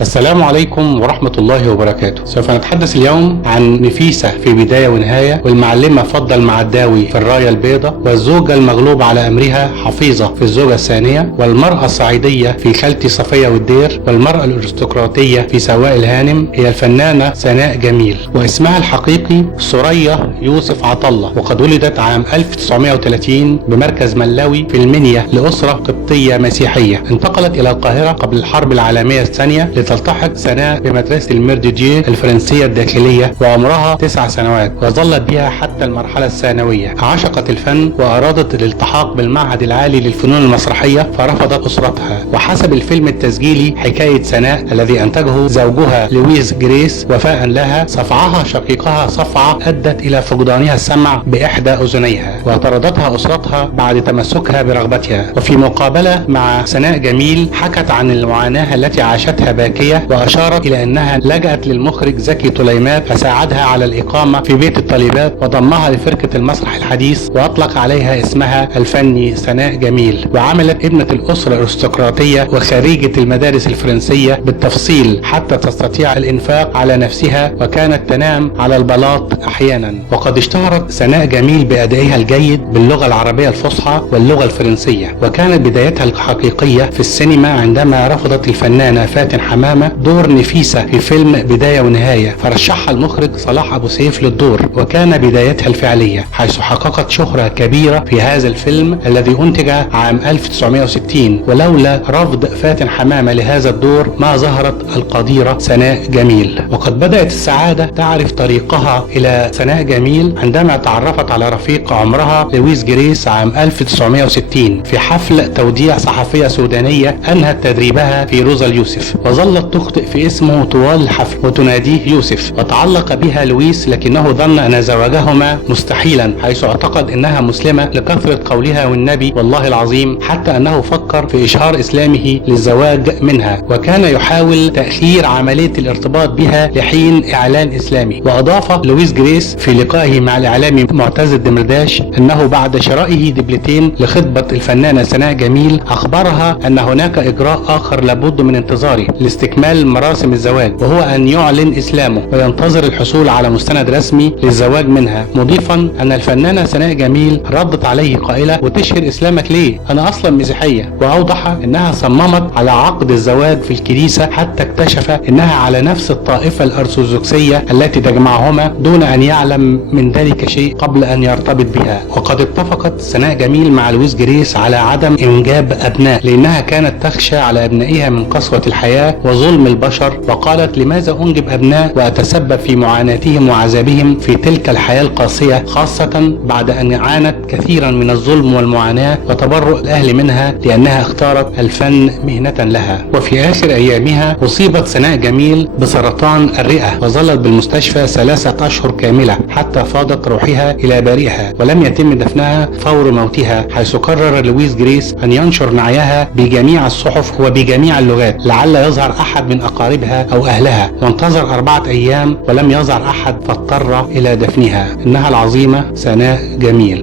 السلام عليكم ورحمة الله وبركاته. سوف نتحدث اليوم عن نفيسة في بداية ونهاية، والمعلمة فضل معداوي في الراية البيضاء، والزوجة المغلوب على أمرها حفيظة في الزوجة الثانية، والمرأة الصعيدية في خالتي صفية والدير، والمرأة الأرستقراطية في سواء الهانم هي الفنانة سناء جميل، واسمها الحقيقي سوريا يوسف عطلة، وقد ولدت عام 1930 بمركز ملاوي في المنيا لأسرة قبطية مسيحية. انتقلت إلى القاهرة قبل الحرب العالمية الثانية لتلتحق سناء بمدرسة الميرديجيه الفرنسية الداخلية وعمرها 9 سنوات، وظلت بها حتى المرحلة الثانوية. عشقت الفن وأرادت الالتحاق بالمعهد العالي للفنون المسرحية، فرفضت أسرتها. وحسب الفيلم التسجيلي حكاية سناء الذي أنتجه زوجها لويس جريس وفاء لها، صفعها شقيقها صفعة أدت إلى فقدانها السمع بإحدى أذنيها، وطردتها أسرتها بعد تمسكها برغبتها. وفي مقابلة مع سناء جميل حكت عن المعاناة التي عاشتها باكية، وأشارت إلى أنها لجأت للمخرج زكي طليمات فساعدها على الإقامة في بيت الطالبات، وضمها لفرقة المسرح الحديث، وأطلق عليها اسمها الفني سناء جميل. وعملت ابنة الأسرة الأرستقراطية وخريجة المدارس الفرنسية بالتفصيل حتى تستطيع الإنفاق على نفسها، وكانت تنام على البلاط أحيانا. وقد اشتهرت سناء جميل بأدائها الجيد باللغة العربية الفصحى واللغة الفرنسية. وكانت بدايتها الحقيقية في السينما عندما رفضت الفنانة فاتن حمامة دور نفيسة في فيلم بداية ونهاية، فرشحها المخرج صلاح أبو سيف للدور، وكان بدايتها الفعلية، حيث حققت شهرة كبيرة في هذا الفيلم الذي أنتج عام 1960. ولولا رفض فاتن حمامة لهذا الدور ما ظهرت القديرة سناء جميل. وقد بدأت السعادة تعرف طريقها إلى سناء جميل عندما تعرفت على رفيق عمرها لويس جريس عام 1960 في حفل توديع صحفية سودانية أنهت تدريبها في روزا اليوسف، وظلت تخطئ في اسمه طوال الحفل وتناديه يوسف، وتعلق بها لويس لكنه ظن أن زواجهما مستحيلا، حيث اعتقد أنها مسلمة لكثرة قولها والنبي والله العظيم، حتى أنه فكر في إشهار إسلامه للزواج منها، وكان يحاول تأخير عملية الارتباط بها لحين إعلان إسلامه. وأضاف لويس جريس في لقائه مع الإعلامي معتز الدمرداش أنه بعد شرائه دبلتين لخطبة الفنانة سناء جميل أخبرها أن هناك إجراء آخر لابد من انتظاره لاستكمال مراسم الزواج، وهو أن يعلن إسلامه وينتظر الحصول على مستند رسمي للزواج منها، مضيفا أن الفنانة سناء جميل ردت عليه قائلة: وتشهر إسلامك ليه؟ أنا أصلا مسيحية. وأوضح أنها صممت على عقد الزواج في الكنيسة حتى اكتشف أنها على نفس الطائفة الأرثوذكسية التي تجمعهما دون أن يعلم من ذلك شيء قبل أن يرتبط بها. وقد اتفقت سناء جميل مع لويس جريس على عدم إنجاب أبناء لأنها كانت تخشى على أبنائها من قسوة الحياة وظلم البشر، وقالت: لماذا أنجب أبناء وأتسبب في معاناتهم وعذابهم في تلك الحياة القاسية، خاصة بعد أن عانت كثيرا من الظلم والمعاناة وتبرؤ الأهل منها لأنها اختارت الفن مهنة لها. وفي آخر أيامها أصيبت سناء جميل بسرطان الرئة، وظلت بالمستشفى 3 أشهر كاملة حتى فاضت روحها إلى بارئها، ولم يتم دفنها فور موتها، حيث قرر لويس جريس أن ينشر نعيها بجميع الصحف وبجميع اللغات لعل يظهر أحد من أقاربها أو أهلها، وانتظر 4 أيام ولم يظهر أحد فاضطر إلى دفنها. إنها العظيمة سناء جميل.